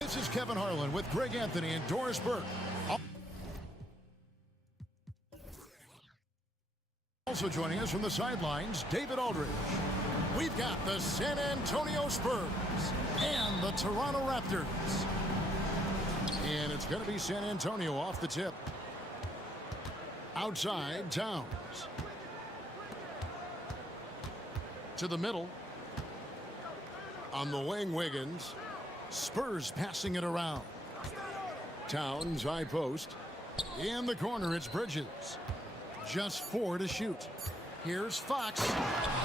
This is Kevin Harlan with Greg Anthony and Doris Burke. Also joining us from the sidelines, David Aldridge. We've got the San Antonio Spurs and the Toronto Raptors. And it's going to be San Antonio off the tip. Outside, Towns. To the middle. On the wing, Wiggins. Spurs passing it around. Towns, high post. In the corner, it's Bridges. Just 4 to shoot. Here's Fox,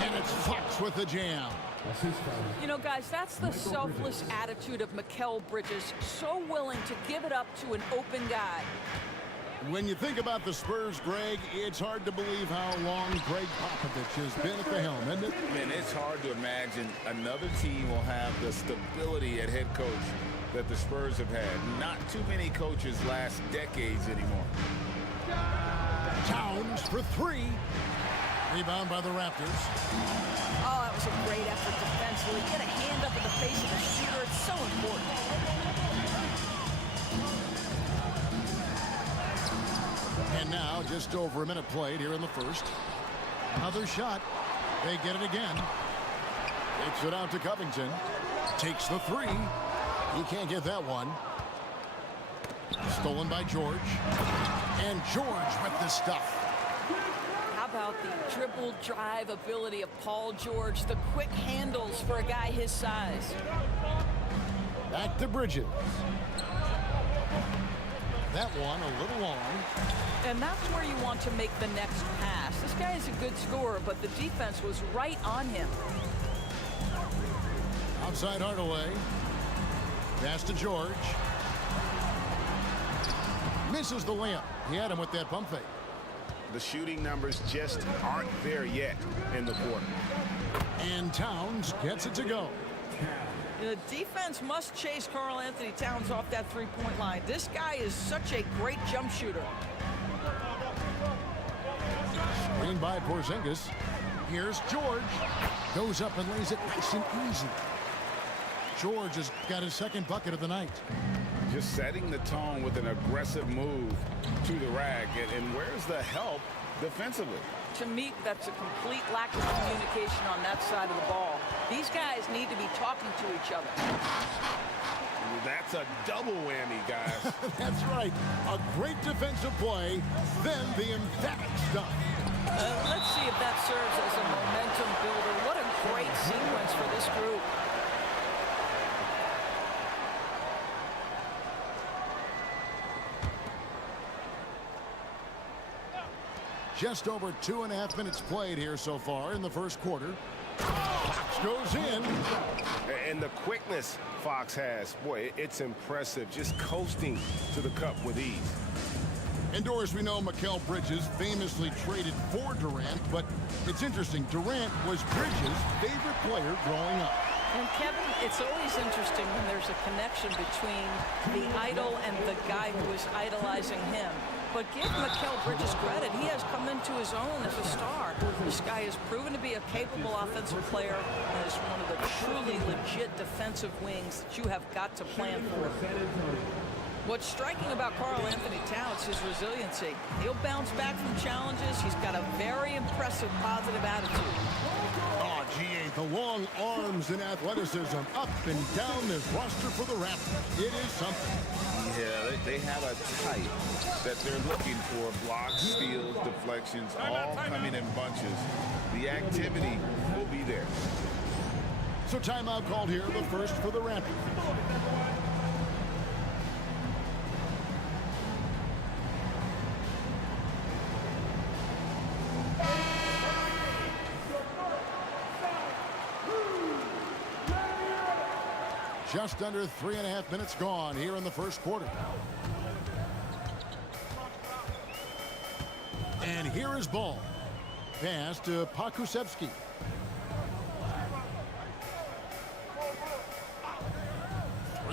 and it's Fox with the jam. You know, guys, that's the selfless attitude of Mikal Bridges, so willing to give it up to an open guy. When you think about the Spurs, Greg, it's hard to believe how long Greg Popovich has been at the helm, isn't it? Man, it's hard to imagine another team will have the stability at head coach that the Spurs have had. Not too many coaches last decades anymore. Towns for 3. Rebound by the Raptors. Oh, that was a great effort defensively. Get a hand up in the face of the shooter. It's so important. And now, just over a minute played here in the first. Another shot. They get it again. Takes it out to Covington. Takes the 3. He can't get that one. Stolen by George. And George with the stuff. How about the dribble drive ability of Paul George? The quick handles for a guy his size. Back to Bridges. That one a little long. And that's where you want to make the next pass. This guy is a good scorer, but the defense was right on him. Outside Hardaway. Pass to George. Misses the layup. He had him with that pump fake. The shooting numbers just aren't there yet in the quarter. And Towns gets it to go. The defense must chase Karl Anthony Towns off that three-point line. This guy is such a great jump shooter. Screened by Porzingis. Here's George. Goes up and lays it nice and easy. George has got his second bucket of the night. Just setting the tone with an aggressive move to the rack. And where's the help defensively? To me, that's a complete lack of communication on that side of the ball. These guys need to be talking to each other. That's a double whammy, guys. That's right. A great defensive play, then the emphatic stuff. Let's see if that serves as a momentum builder. What a great sequence for this group. Just over 2.5 minutes played here so far in the first quarter. Fox goes in. And the quickness Fox has, boy, it's impressive. Just coasting to the cup with ease. And Doris, we know Mikal Bridges famously traded for Durant, but it's interesting. Durant was Bridges' favorite player growing up. And Kevin, it's always interesting when there's a connection between the idol and the guy who is idolizing him. But give Mikal Bridges credit. He has come into his own as a star. This guy has proven to be a capable offensive player and is one of the truly legit defensive wings that you have got to plan for. What's striking about Karl Anthony Towns is resiliency. He'll bounce back from challenges. He's got a very impressive positive attitude. Oh, GA, the long arms and athleticism up and down this roster for the Raptors. It is something. Yeah, they have a type that they're looking for. Blocks, steals, deflections, all coming in bunches. The activity will be there. So timeout called here, the first for the Raptors. Just under 3.5 minutes gone here in the first quarter. And here is ball. Pass to Pokusevski.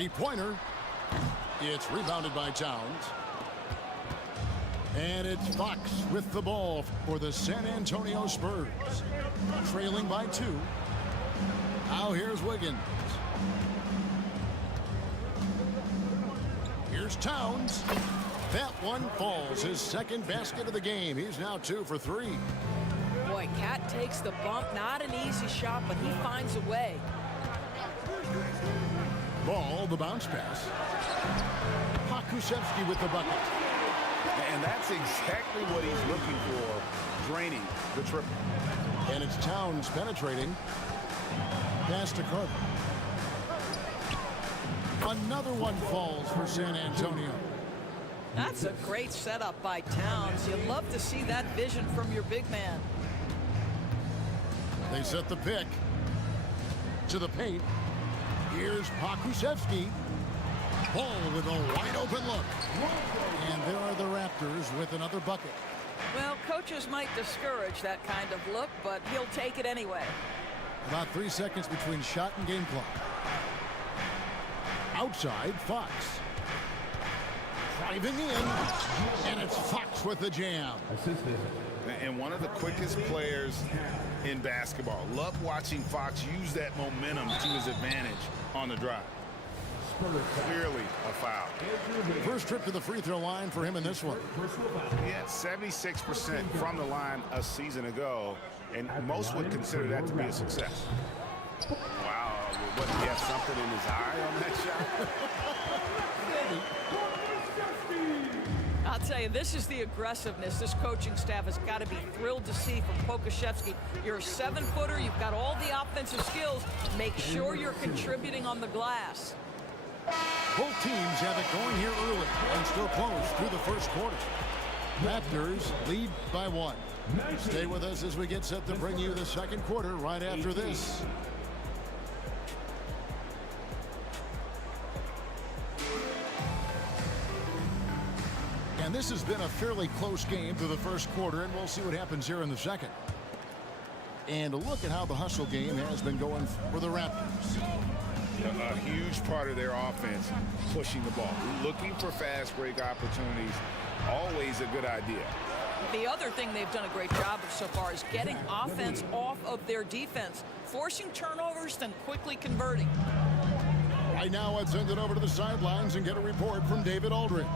Three-pointer. It's rebounded by Towns. And it's Fox with the ball for the San Antonio Spurs. Trailing by 2. Now here's Wiggins. Here's Towns. That one falls. His second basket of the game. He's now 2 for 3. Boy, Cat takes the bump. Not an easy shot, but he finds a way. Ball, the bounce pass. Pokusevski with the bucket. And that's exactly what he's looking for, draining the triple. And it's Towns penetrating. Pass to Carter. Another one falls for San Antonio. That's a great setup by Towns. You love to see that vision from your big man. They set the pick to the paint. Here's Pokusevski. Ball with a wide open look. And there are the Raptors with another bucket. Well, coaches might discourage that kind of look, but he'll take it anyway. About 3 seconds between shot and game clock. Outside, Fox. Driving in, and it's Fox with the jam. And one of the quickest players in basketball. Love watching Fox use that momentum to his advantage on the drive. Clearly a foul. First trip to the free throw line for him in this one. He had 76% from the line a season ago, and most would consider that to be a success. Wow, what, did he have something in his eye on that shot? I'll tell you, this is the aggressiveness this coaching staff has got to be thrilled to see from Pokusevski. You're a 7-footer. You've got all the offensive skills. Make sure you're contributing on the glass. Both teams have it going here early and still close through the first quarter. Raptors lead by 1. Stay with us as we get set to bring you the second quarter right after this. And this has been a fairly close game through the first quarter, and we'll see what happens here in the second. And look at how the hustle game has been going for the Raptors. A huge part of their offense, pushing the ball, looking for fast break opportunities, always a good idea. The other thing they've done a great job of so far is getting offense off of their defense, forcing turnovers, then quickly converting. Right now, let's send it over to the sidelines and get a report from David Aldridge.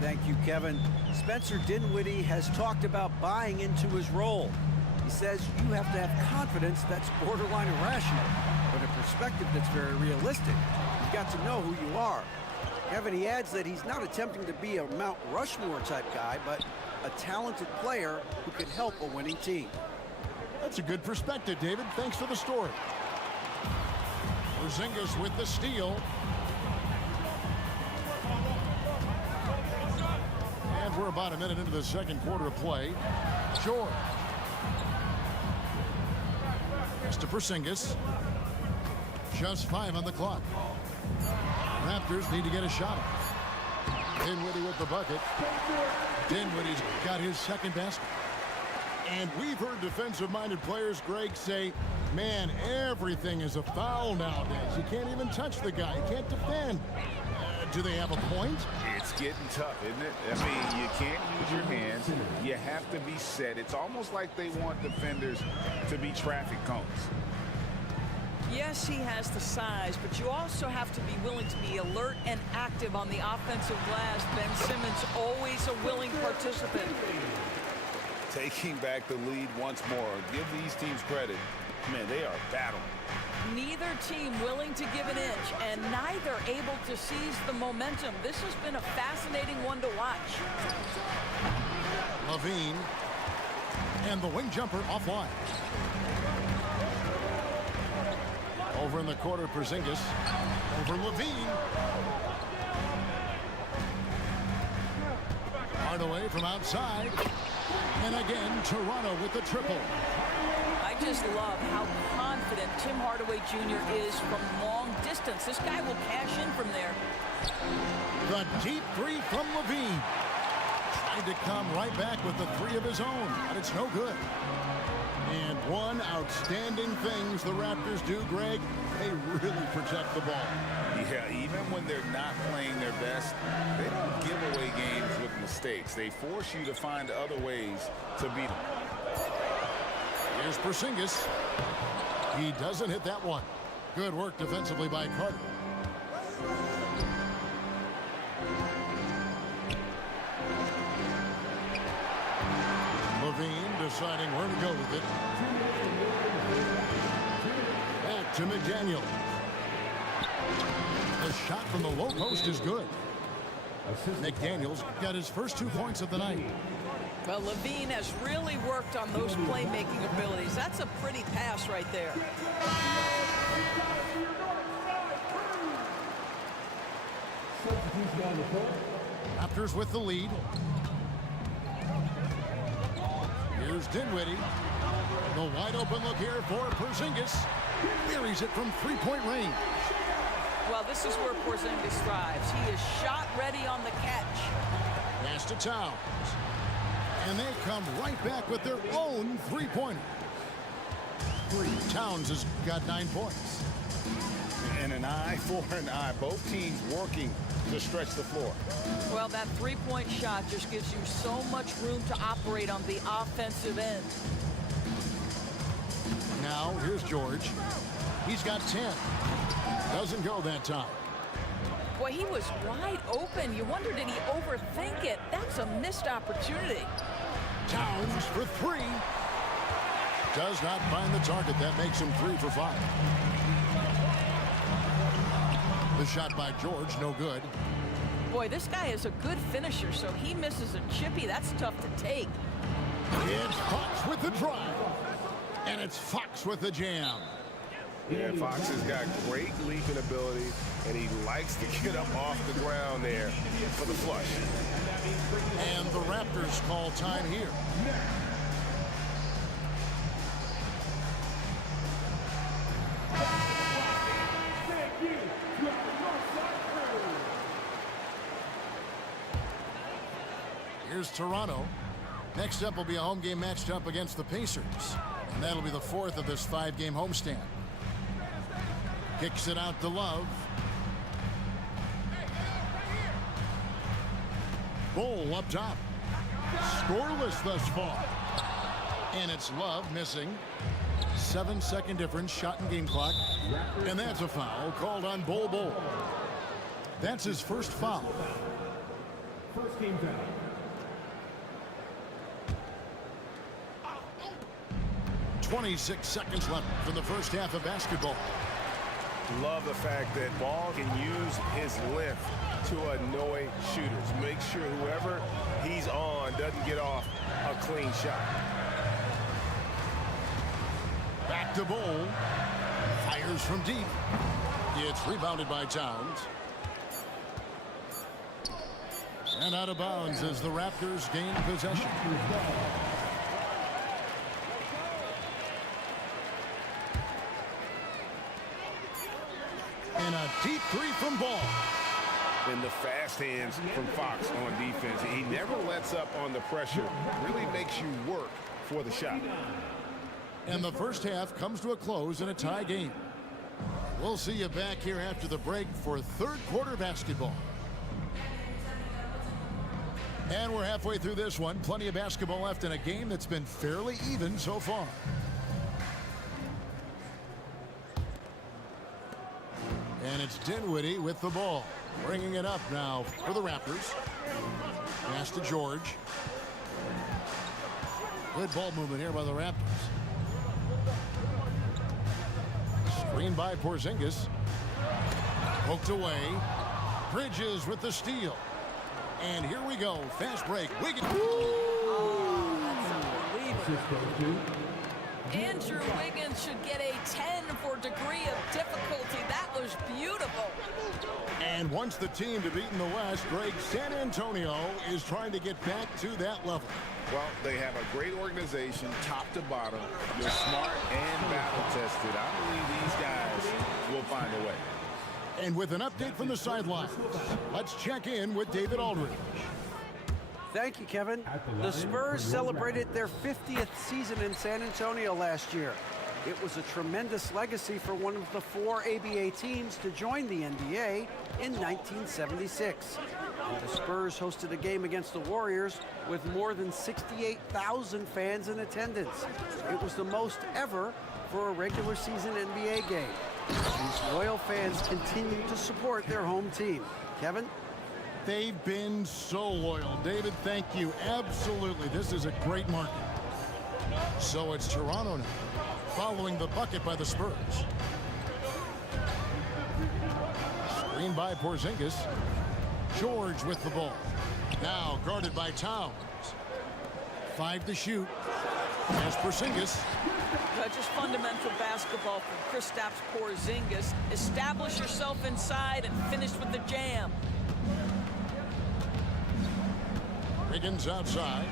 Thank you, Kevin. Spencer Dinwiddie has talked about buying into his role. He says you have to have confidence that's borderline irrational, but a perspective that's very realistic. You've got to know who you are. Kevin, he adds that he's not attempting to be a Mount Rushmore type guy, but a talented player who can help a winning team. That's a good perspective, David. Thanks for the story. Porzingis with the steal. And we're about a minute into the second quarter of play. George. Pass to Porzingis. Just 5 on the clock. Raptors need to get a shot off. Dinwiddie with the bucket. Dinwiddie's got his second basket. And we've heard defensive-minded players, Greg, say, man, everything is a foul nowadays. You can't even touch the guy. You can't defend. Do they have a point? It's getting tough, isn't it? I mean, you can't use your hands. You have to be set. It's almost like they want defenders to be traffic cones. Yes, he has the size, but you also have to be willing to be alert and active on the offensive glass. Ben Simmons, always a willing participant. Taking back the lead once more. Give these teams credit. Man, they are battling. Neither team willing to give an inch, and neither able to seize the momentum. This has been a fascinating one to watch. Levine. And the wing jumper offline. Over in the corner, Porzingis. Over Levine. Hardaway from outside. And again, Toronto with the triple. I just love how confident Tim Hardaway Jr. is from long distance. This guy will cash in from there. The deep three from Levine. Tried to come right back with the three of his own, but it's no good. And one outstanding things the Raptors do, Greg, they really protect the ball. You Yeah, even when they're not playing their best, they don't give away games with mistakes. They force you to find other ways to beat them. Here's Porzingis. He doesn't hit that one. Good work defensively by Carter. Levine deciding where to go with it. Back to McDaniel. The shot from the low post is good. McDaniel's got his first 2 points of the night. Well, Levine has really worked on those playmaking abilities. That's a pretty pass right there. Raptors with the lead. Here's Dinwiddie. The wide open look here for Porzingis. Buries it from three-point range. Well, this is where Porzingis thrives. He is shot ready on the catch. Pass to Towns. And they come right back with their own three-pointer. Towns has got 9 points. And an eye for an eye. Both teams working to stretch the floor. Well, that three-point shot just gives you so much room to operate on the offensive end. Now, here's George. He's got 10. Doesn't go that time. Boy, he was wide open. You wonder, did he overthink it? That's a missed opportunity. Towns for 3. Does not find the target. That makes him 3 for 5. The shot by George, no good. Boy, this guy is a good finisher, so he misses a chippy. That's tough to take. It's Fox with the drive. And it's Fox with the jam. Yeah, Fox has got great leaping ability, and he likes to get up off the ground there for the flush. And the Raptors call time here. Here's Toronto. Next up will be a home game matched up against the Pacers. And that'll be the 4th of this 5-game homestand. Kicks it out to Love. Bull up top. Scoreless thus far. And it's Love missing. 7-second difference, shot and game clock. And that's a foul called on Bull. That's his first foul. First team foul. 26 seconds left for the first half of basketball. Love the fact that Ball can use his length to annoy shooters. Make sure whoever he's on doesn't get off a clean shot. Back to Bull. Fires from deep. It's rebounded by Towns. And out of bounds as the Raptors gain possession. And a deep 3 from Ball. And the fast hands from Fox on defense. He never lets up on the pressure. Really makes you work for the shot. And the first half comes to a close in a tie game. We'll see you back here after the break for third quarter basketball. And we're halfway through this one. Plenty of basketball left in a game that's been fairly even so far. And it's Dinwiddie with the ball. Bringing it up now for the Raptors. Pass to George. Good ball movement here by the Raptors. Screen by Porzingis. Poked away. Bridges with the steal. And here we go. Fast break. Wiggins. Andrew Wiggins should get a 10 for degree of difficulty. That was beautiful. And once the team to beat in the West, Greg, San Antonio is trying to get back to that level. Well, they have a great organization, top to bottom. They're smart and battle-tested. I believe these guys will find a way. And with an update from the sidelines, let's check in with David Aldridge. Thank you, Kevin. The Spurs celebrated their 50th season in San Antonio last year. It was a tremendous legacy for one of the 4 ABA teams to join the NBA in 1976. And the Spurs hosted a game against the Warriors with more than 68,000 fans in attendance. It was the most ever for a regular season NBA game. These loyal fans continue to support their home team. Kevin? They've been so loyal. David, thank you. Absolutely. This is a great market. So it's Toronto now, following the bucket by the Spurs. Screen by Porzingis. George with the ball. Now guarded by Towns. 5 to shoot. As Porzingis. Just fundamental basketball from Kristaps Porzingis. Establish yourself inside and finish with the jam. Wiggins outside.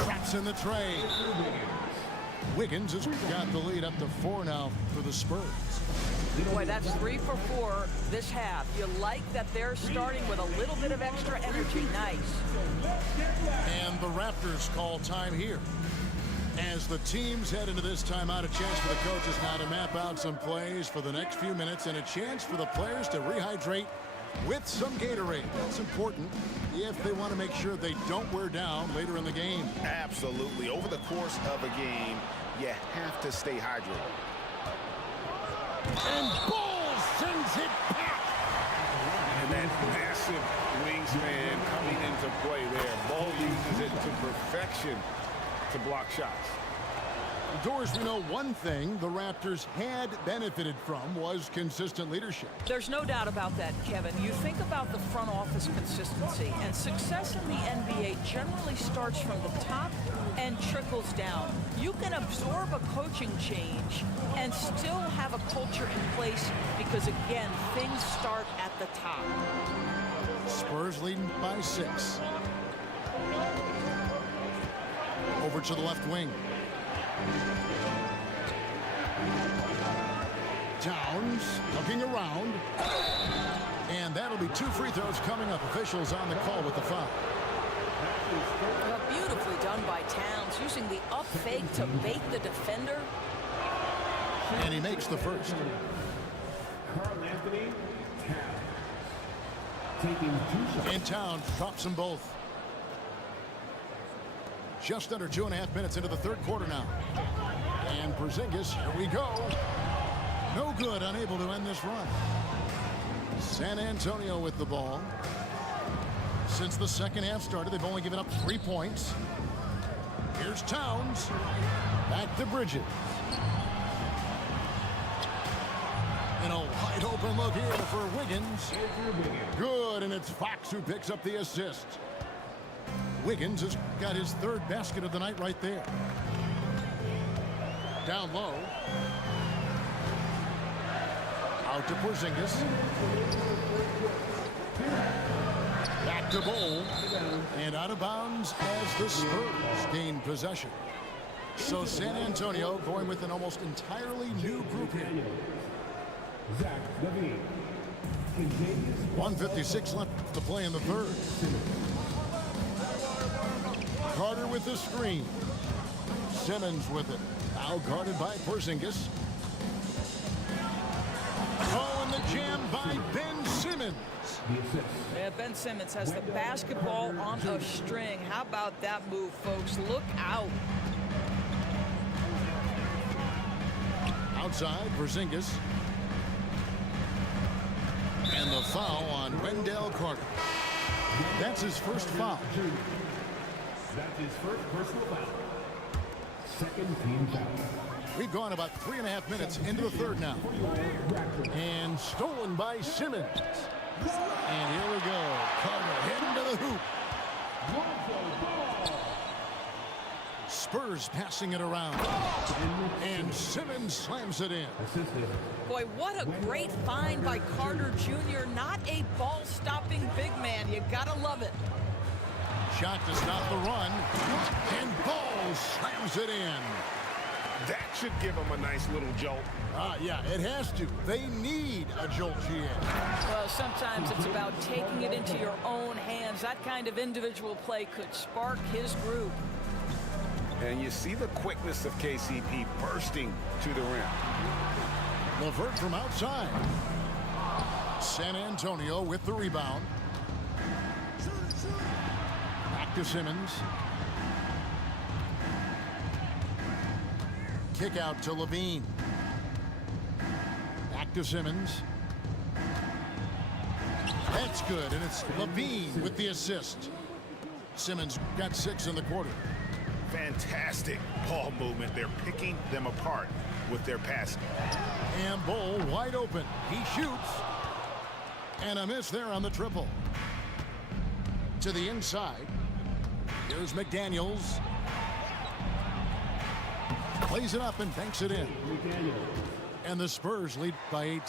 Traps in the tray. Wiggins has got the lead up to 4 now for the Spurs. Boy, that's 3 for 4 this half. You like that they're starting with a little bit of extra energy. Nice. And the Raptors call time here. As the teams head into this timeout, a chance for the coaches now to map out some plays for the next few minutes and a chance for the players to rehydrate with some Gatorade. That's important if they want to make sure they don't wear down later in the game. Absolutely. Over the course of a game, you have to stay hydrated. And Bull sends it back. And that massive wingspan coming into play there. Ball uses it to perfection to block shots. Doors, we know one thing the Raptors had benefited from was consistent leadership. There's no doubt about that, Kevin. You think about the front office consistency, and success in the NBA generally starts from the top and trickles down. You can absorb a coaching change and still have a culture in place because, again, things start at the top. Spurs leading by 6. Over to the left wing. Towns looking around. And that'll be 2 free throws coming up. Officials on the call with the foul. Well, beautifully done by Towns, using the up fake to bait the defender. And he makes the first. Karl-Anthony Towns. Taking 2 shots. And Towns drops them both. Just under 2.5 minutes into the third quarter now. And Porzingis, here we go. No good, unable to end this run. San Antonio with the ball. Since the second half started, they've only given up 3 points. Here's Towns. Back to Bridges. And a wide open look here for Wiggins. Good, and it's Fox who picks up the assist. Wiggins has got his 3rd basket of the night right there. Down low. Out to Porzingis. Back to Bull. And out of bounds as the Spurs gain possession. So San Antonio going with an almost entirely new group here. 1:56 left to play in the third. Carter with the screen. Simmons with it. Now guarded by Porzingis. Oh, and the jam by Ben Simmons. Yeah, Ben Simmons has the basketball on a string. How about that move, folks? Look out. Outside, Porzingis. And the foul on Wendell Carter. That's his first foul. That's his first personal foul. Second team foul. We've gone about 3.5 minutes into the third now. And stolen by Simmons. And here we go. Carter heading to the hoop. Spurs passing it around. And Simmons slams it in. Boy, what a great find by Carter Jr. Not a ball-stopping big man. You gotta love it. Shot to stop the run. And Ball slams it in. That should give them a nice little jolt. Yeah, it has to. They need a jolt GM. Well, sometimes it's about taking it into your own hands. That kind of individual play could spark his group. And you see the quickness of KCP bursting to the rim. LeVert from outside. San Antonio with the rebound. Back to Simmons. Kick out to Levine. Back to Simmons. That's good, and it's Levine with the assist. Simmons got 6 in the quarter. Fantastic ball movement. They're picking them apart with their passing. And Bull wide open. He shoots. And a miss there on the triple. To the inside. Here's McDaniels. Plays it up and banks it in. And the Spurs lead by 18.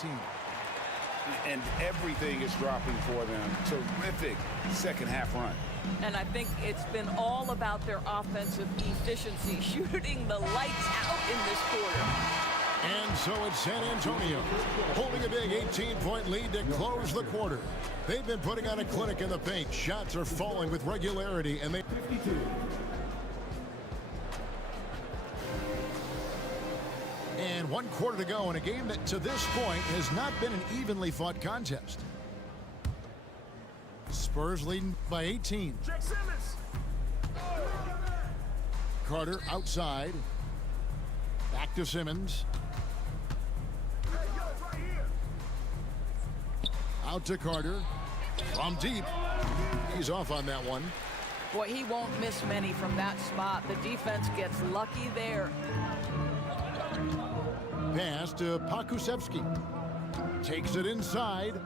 And everything is dropping for them. Terrific second half run. And I think it's been all about their offensive efficiency, shooting the lights out in this quarter. And so it's San Antonio holding a big 18-point lead to close the quarter. They've been putting on a clinic in the paint. Shots are falling with regularity, and they... 52. And 1 quarter to go in a game that to this point has not been an evenly fought contest. Spurs leading by 18. Check Simmons. Carter outside. Back to Simmons. Out to Carter. From deep. He's off on that one. Boy, he won't miss many from that spot. The defense gets lucky there. Pass to Pakusevsky. Takes it inside.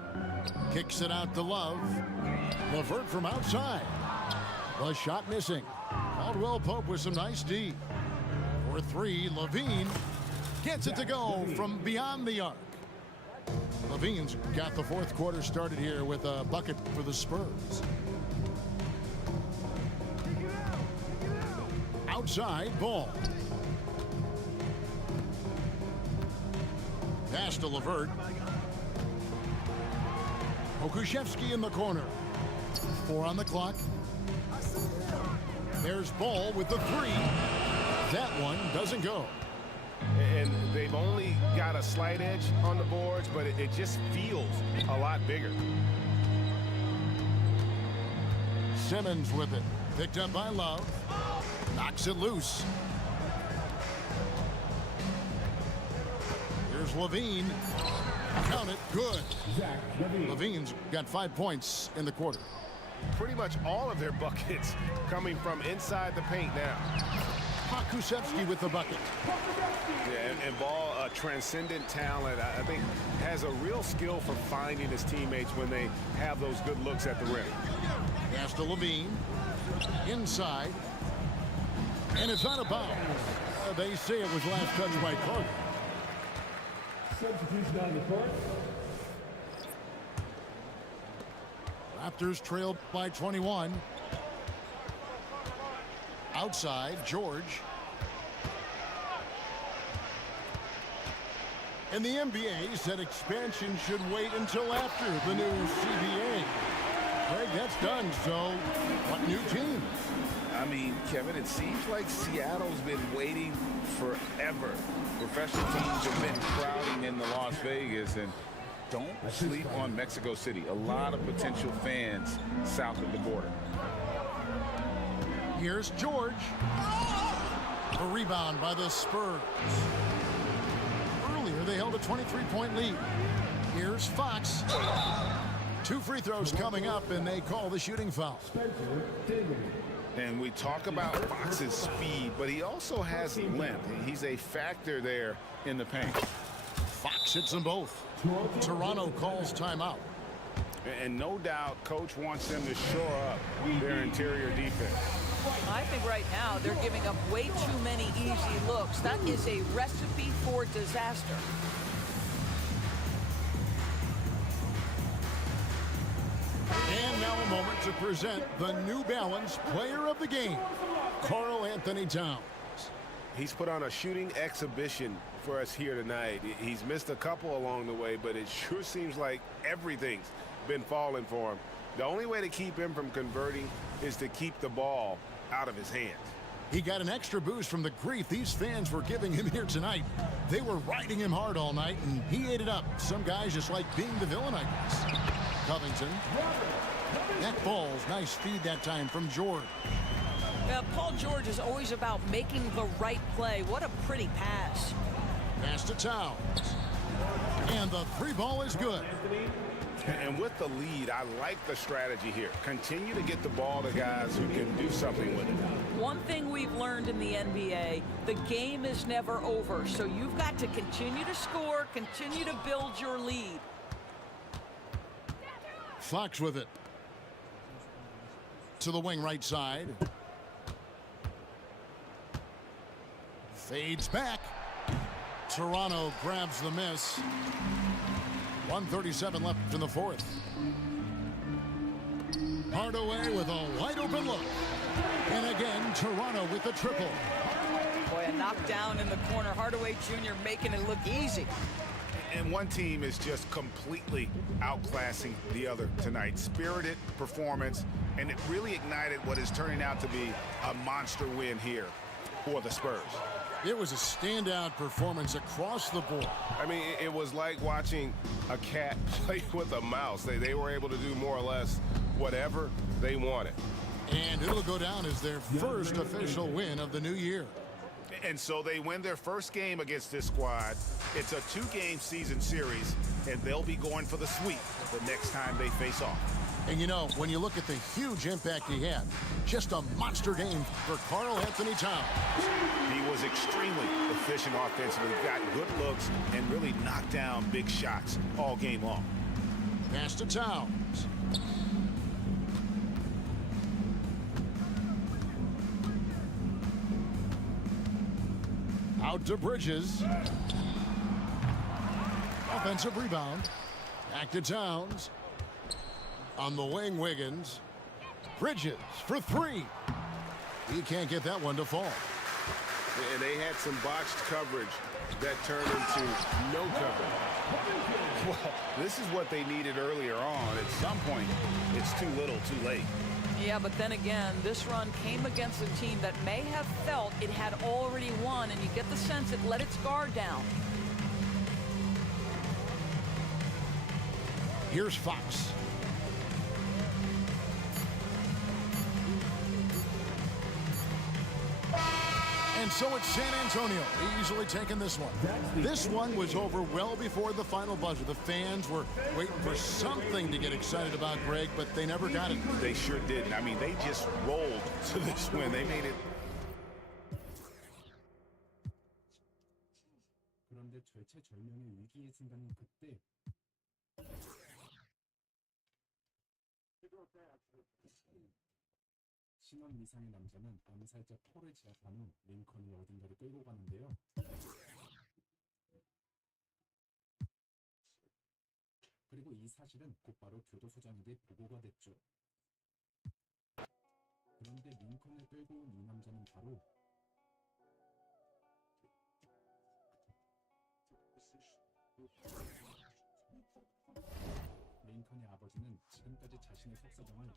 Kicks it out to Love. LeVert from outside. The shot missing. Caldwell Pope with some nice D. For 3, Levine gets it to go from beyond the arc. Levine's got the 4th quarter started here with a bucket for the Spurs. Outside, Ball. Pass to LeVert. Okushevsky in the corner. 4 on the clock. There's Ball with the 3. That one doesn't go. And they've only got a slight edge on the boards, but it just feels a lot bigger. Simmons with it. Picked up by Love. Knocks it loose. Here's Levine. Count it. Good. Levine's got 5 points in the quarter. Pretty much all of their buckets coming from inside the paint now. Pakusevsky with the bucket. Yeah, and Ball, a transcendent talent, I think has a real skill for finding his teammates when they have those good looks at the rim. Pass to Levine. Inside. And it's out of bounds. They say it was last touched by Carter. Substitution on the court. Raptors trailed by 21. Outside, George. And the NBA said expansion should wait until after the new CBA. Greg, that's done, so what new team? I mean, Kevin, it seems like Seattle's been waiting forever. Professional teams have been crowding into Las Vegas, and don't sleep on Mexico City. A lot of potential fans south of the border. Here's George. A rebound by the Spurs. Earlier, they held a 23-point lead. Here's Fox. 2 free throws coming up, and they call the shooting foul. And we talk about Fox's speed, but he also has length. He's a factor there in the paint. Fox hits them both. Toronto calls timeout. And no doubt, Coach wants them to shore up their interior defense. I think right now they're giving up way too many easy looks. That is a recipe for disaster. And now a moment to present the New Balance Player of the Game, Karl Anthony Towns. He's put on a shooting exhibition for us here tonight. He's missed a couple along the way, but it sure seems like everything's been falling for him. The only way to keep him from converting is to keep the ball out of his hands. He got an extra boost from the grief these fans were giving him here tonight. They were riding him hard all night, and he ate it up. Some guys just like being the villain, I guess. Covington. That ball's nice feed that time from George. Paul George is always about making the right play. What a pretty pass. Pass to Towns. And the three ball is good. And with the lead, I like the strategy here. Continue to get the ball to guys who can do something with it. One thing we've learned in the NBA, the game is never over. So you've got to continue to score, continue to build your lead. Fox with it. To the wing right side. Fades back. Toronto grabs the miss. 1:37 left in the fourth. Hardaway with a wide open look. And again, Toronto with the triple. Boy, a knockdown in the corner. Hardaway Jr. making it look easy. And one team is just completely outclassing the other tonight. Spirited performance, and it really ignited what is turning out to be a monster win here for the Spurs. It was a standout performance across the board. I mean, it was like watching a cat play with a mouse. They were able to do more or less whatever they wanted. And it'll go down as their first official win of the new year. And so they win their first game against this squad. It's a 2-game season series, and they'll be going for the sweep the next time they face off. And you know, when you look at the huge impact he had, just a monster game for Karl Anthony Towns. He was extremely efficient offensively, got good looks, and really knocked down big shots all game long. Pass to Towns. Out to Bridges. Offensive rebound. Back to Towns. On the wing, Wiggins. Bridges for three. He can't get that one to fall. And they had some botched coverage that turned into no coverage. Well, this is what they needed earlier on. At some point, it's too little, too late. Yeah, but then again, this run came against a team that may have felt it had already won, and you get the sense it let its guard down. Here's Fox. And so it's San Antonio easily taking this one. This one was over well before the final buzzer. The fans were waiting for something to get excited about, Greg, but they never got it. They sure didn't. I mean, they just rolled to this win. They made it. 그런데 절체절명의 위기의 순간인 그때 신원 미상의 남자는 암살자 폴을 제압한 후 링컨이 어딘가를 끌고 가는데요. 그리고 이 사실은 곧바로 교도소장에게 보고가 됐죠. 그런데 링컨을 끌고 온 이 남자는 바로 링컨의 아버지는 지금까지 자신의 속사정을